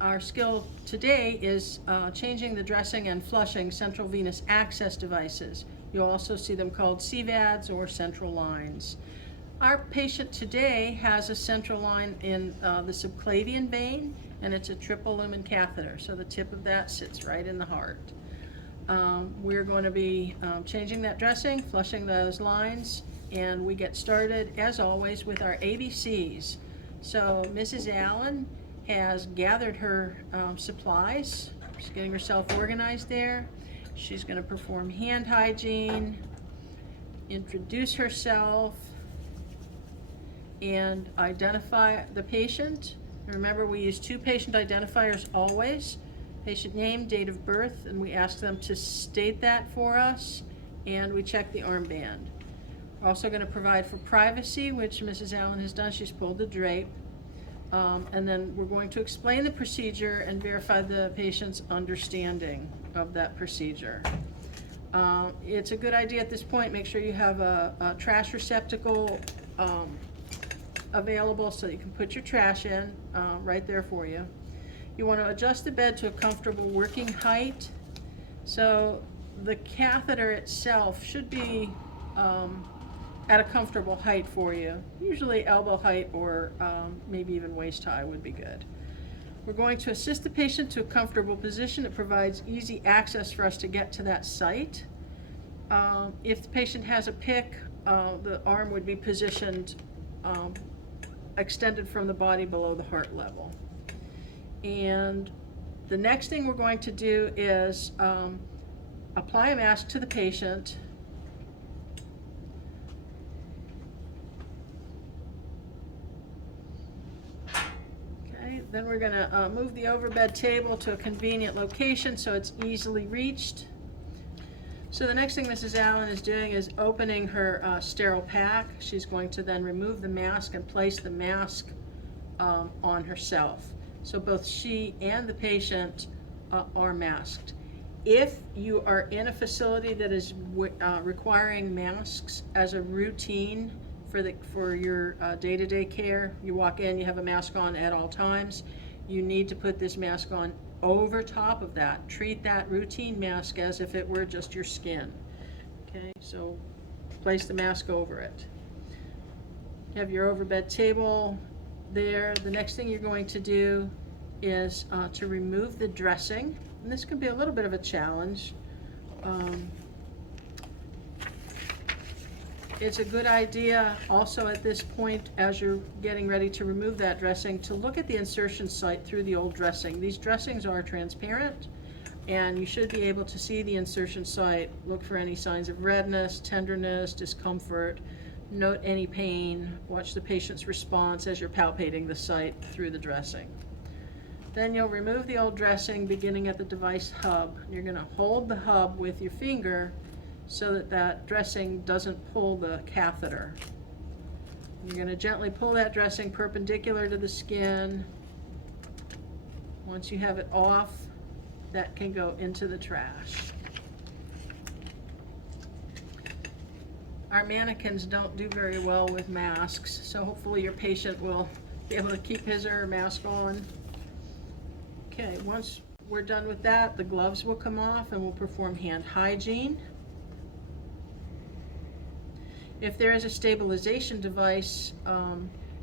our skill today is changing the dressing and flushing central venous access devices. You'll also see them called CVADs or central lines. Our patient today has a central line in the subclavian vein, and it's a triple lumen catheter, so the tip of that sits right in the heart. We're going to be changing that dressing, flushing those lines, and we get started, as always, with our ABCs. So Mrs. Allen has gathered her supplies. She's getting herself organized there. She's going to perform hand hygiene, introduce herself, and identify the patient. Remember, we use 2 patient identifiers always. Patient name, date of birth, and we ask them to state that for us, and we check the armband. We're also going to provide for privacy, which Mrs. Allen has done. She's pulled the drape. And then we're going to explain the procedure and verify the patient's understanding of that procedure. It's a good idea at this point, make sure you have a trash receptacle available so you can put your trash in right there for you. You want to adjust the bed to a comfortable working height. So the catheter itself should be at a comfortable height for you. Usually elbow height or maybe even waist high would be good. We're going to assist the patient to a comfortable position that provides easy access for us to get to that site. If the patient has a PICC, the arm would be positioned extended from the body below the heart level. And the next thing we're going to do is apply a mask to the patient. Okay, then we're going to move the overbed table to a convenient location so it's easily reached. So the next thing Mrs. Allen is doing is opening her sterile pack. She's going to then remove the mask and place the mask on herself. So both she and the patient are masked. If you are in a facility that is requiring masks as a routine for your day-to-day care, you walk in, you have a mask on at all times, you need to put this mask on over top of that. Treat that routine mask as if it were just your skin. Okay, so place the mask over it. You have your overbed table there. The next thing you're going to do is to remove the dressing, and this can be a little bit of a challenge. It's a good idea also at this point, as you're getting ready to remove that dressing, to look at the insertion site through the old dressing. These dressings are transparent, and you should be able to see the insertion site. Look for any signs of redness, tenderness, discomfort. Note any pain. Watch the patient's response as you're palpating the site through the dressing. Then you'll remove the old dressing beginning at the device hub. You're going to hold the hub with your finger so that that dressing doesn't pull the catheter. You're going to gently pull that dressing perpendicular to the skin. Once you have it off, that can go into the trash. Our mannequins don't do very well with masks, so hopefully your patient will be able to keep his or her mask on. Okay, once we're done with that, the gloves will come off and we'll perform hand hygiene. If there is a stabilization device,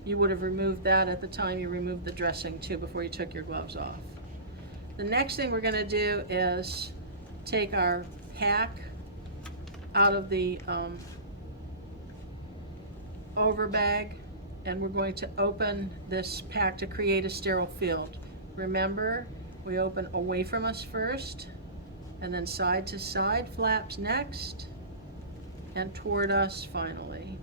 you would have removed that at the time you removed the dressing too, before you took your gloves off. The next thing we're going to do is take our pack out of the overbag, and we're going to open this pack to create a sterile field. Remember, we open away from us first, and then side to side flaps next, and toward us finally.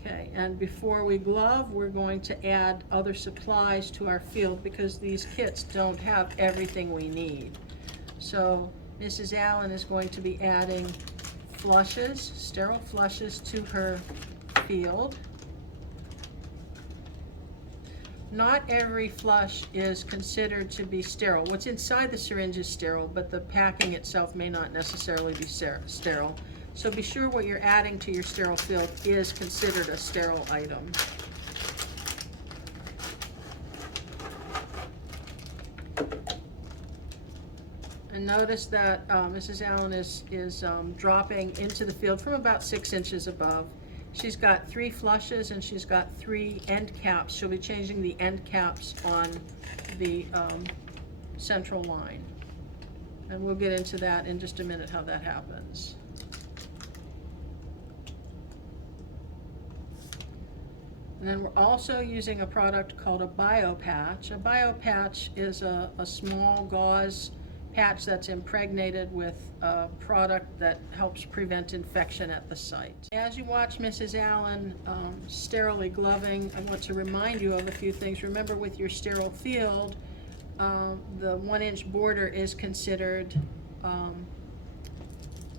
Okay, and before we glove, we're going to add other supplies to our field because these kits don't have everything we need. So Mrs. Allen is going to be adding flushes, sterile flushes to her field. Not every flush is considered to be sterile. What's inside the syringe is sterile, but the packing itself may not necessarily be sterile. So be sure what you're adding to your sterile field is considered a sterile item. And notice that Mrs. Allen is dropping into the field from about 6 inches above. She's got 3 flushes and she's got 3 end caps. She'll be changing the end caps on the central line. And we'll get into that in just a minute, how that happens. And then we're also using a product called a BioPatch. A BioPatch is a small gauze patch that's impregnated with a product that helps prevent infection at the site. As you watch Mrs. Allen sterilely gloving, I want to remind you of a few things. Remember, with your sterile field, the 1-inch border is considered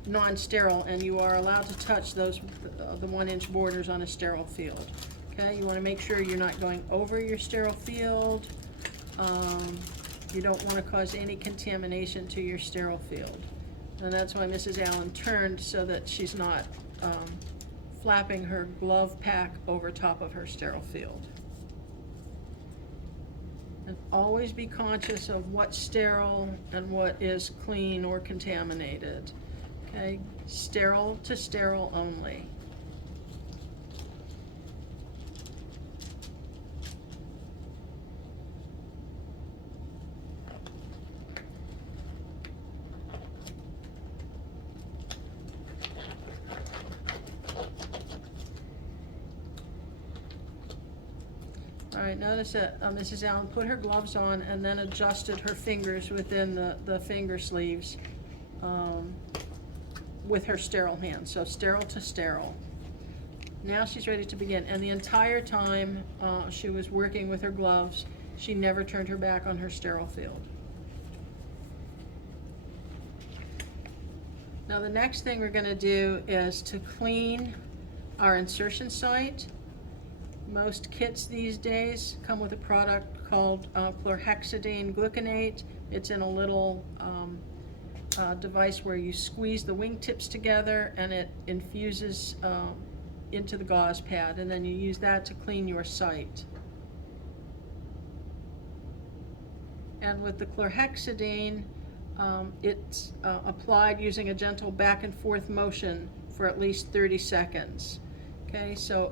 non-sterile, and you are allowed to touch those the 1-inch borders on a sterile field. Okay, you want to make sure you're not going over your sterile field. You don't want to cause any contamination to your sterile field. And that's why Mrs. Allen turned, so that she's not flapping her glove pack over top of her sterile field. And always be conscious of what's sterile and what is clean or contaminated. Okay, sterile to sterile only. All right, notice that Mrs. Allen put her gloves on and then adjusted her fingers within the finger sleeves with her sterile hand, so sterile to sterile. Now she's ready to begin, and the entire time she was working with her gloves, she never turned her back on her sterile field. Now the next thing we're going to do is to clean our insertion site. Most kits these days come with a product called chlorhexidine gluconate. It's in a little device where you squeeze the wingtips together and it infuses into the gauze pad, and then you use that to clean your site. And with the chlorhexidine, it's applied using a gentle back and forth motion for at least 30 seconds. Okay, so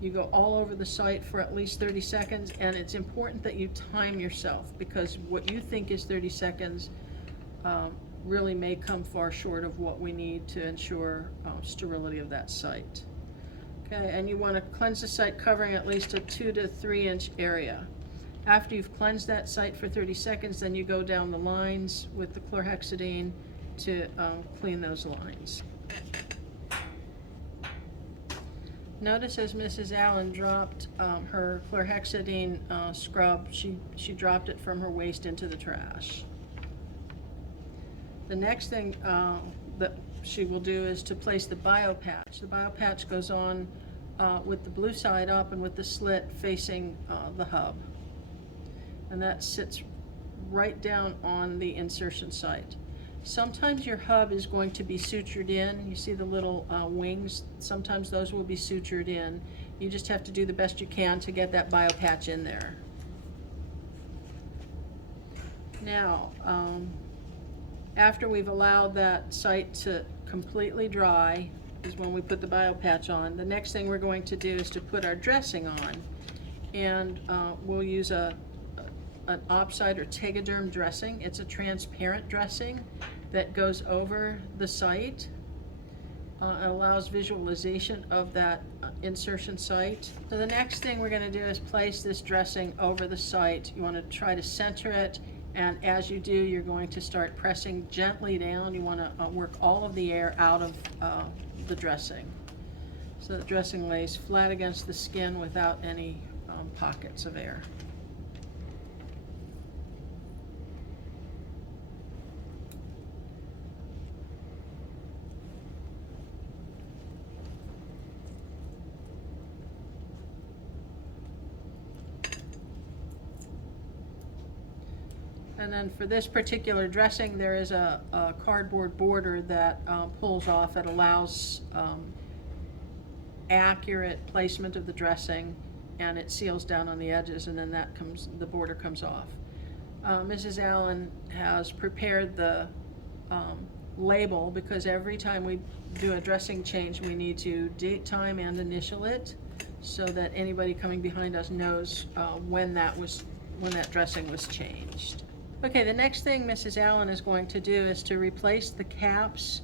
you go all over the site for at least 30 seconds, and it's important that you time yourself, because what you think is 30 seconds really may come far short of what we need to ensure sterility of that site. Okay, and you want to cleanse the site covering at least a 2 to 3 inch area. After you've cleansed that site for 30 seconds, then you go down the lines with the chlorhexidine to clean those lines. Notice as Mrs. Allen dropped her chlorhexidine scrub, she dropped it from her waist into the trash. The next thing that she will do is to place the BioPatch. The BioPatch goes on with the blue side up and with the slit facing the hub. And that sits right down on the insertion site. Sometimes your hub is going to be sutured in. You see the little wings? Sometimes those will be sutured in. You just have to do the best you can to get that BioPatch in there. Now, after we've allowed that site to completely dry is when we put the BioPatch on. The next thing we're going to do is to put our dressing on. And we'll use an Opside or Tegaderm dressing. It's a transparent dressing that goes over the site. It allows visualization of that insertion site. So the next thing we're going to do is place this dressing over the site. You want to try to center it, and as you do, you're going to start pressing gently down. You want to work all of the air out of the dressing, so the dressing lays flat against the skin without any pockets of air. And then for this particular dressing, there is a cardboard border that pulls off. It allows accurate placement of the dressing, and it seals down on the edges, and then the border comes off. Mrs. Allen has prepared the label, because every time we do a dressing change, we need to date, time, and initial it, so that anybody coming behind us knows when that dressing was changed. Okay, the next thing Mrs. Allen is going to do is to replace the caps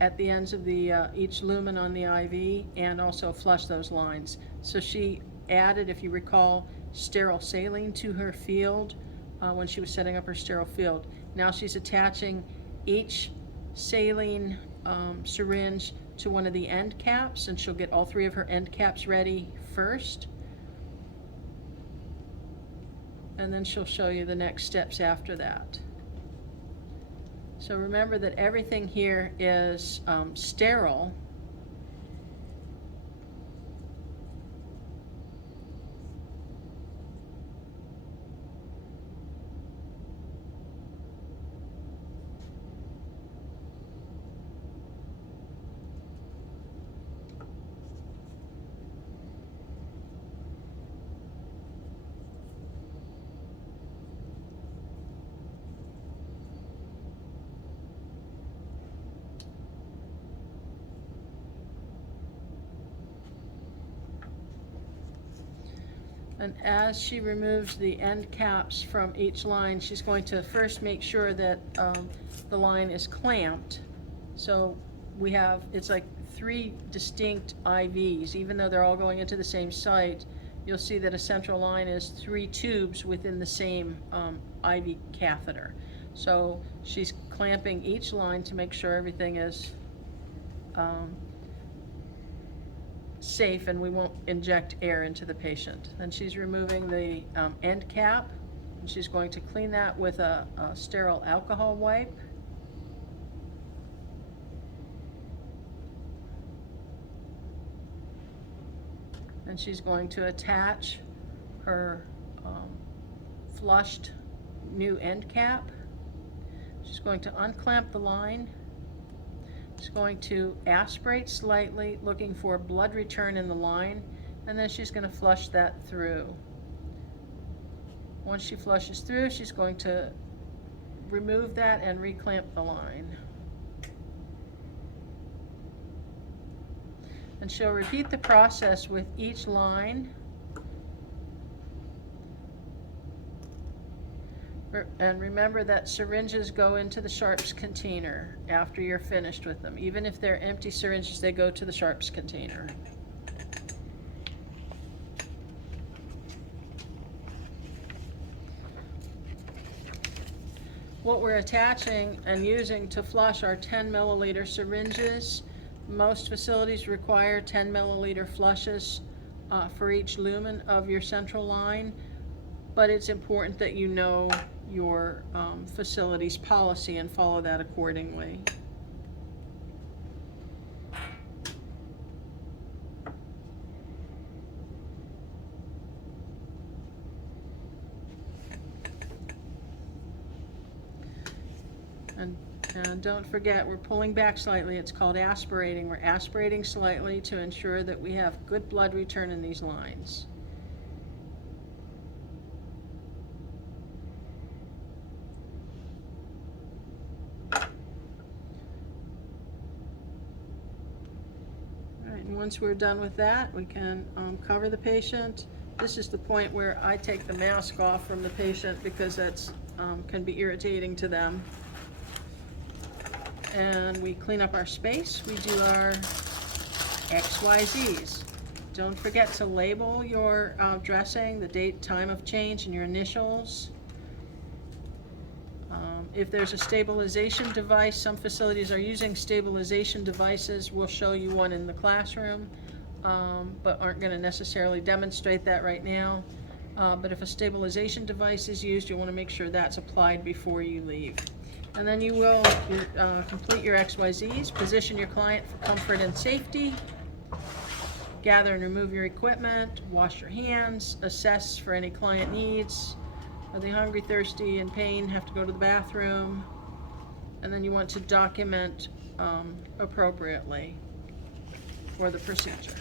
at the ends of each lumen on the IV, and also flush those lines. So she added, if you recall, sterile saline to her field when she was setting up her sterile field. Now she's attaching each saline syringe to one of the end caps, and she'll get all 3 of her end caps ready first. And then she'll show you the next steps after that. So remember that everything here is sterile. And as she removes the end caps from each line, she's going to first make sure that the line is clamped. So we have, it's like 3 distinct IVs. Even though they're all going into the same site, you'll see that a central line is 3 tubes within the same IV catheter. So she's clamping each line to make sure everything is safe and we won't inject air into the patient. Then she's removing the end cap, and she's going to clean that with a sterile alcohol wipe. And she's going to attach her flushed new end cap. She's going to unclamp the line. She's going to aspirate slightly, looking for blood return in the line, and then she's going to flush that through. Once she flushes through, she's going to remove that and reclamp the line. And she'll repeat the process with each line. And remember that syringes go into the Sharps container after you're finished with them. Even if they're empty syringes, they go to the Sharps container. What we're attaching and using to flush are 10 milliliter syringes. Most facilities require 10 milliliter flushes for each lumen of your central line, but it's important that you know your facility's policy and follow that accordingly. And don't forget, we're pulling back slightly. It's called aspirating. We're aspirating slightly to ensure that we have good blood return in these lines. Once we're done with that, we can cover the patient. This is the point where I take the mask off from the patient because that's can be irritating to them. And we clean up our space. We do our XYZs. Don't forget to label your dressing, the date, time of change, and your initials. If there's a stabilization device, some facilities are using stabilization devices. We'll show you one in the classroom, but aren't going to necessarily demonstrate that right now. But if a stabilization device is used, you want to make sure that's applied before you leave. And then you will complete your XYZs, position your client for comfort and safety, gather and remove your equipment, wash your hands, assess for any client needs. Are they hungry, thirsty, in pain, have to go to the bathroom? And then you want to document appropriately for the procedure.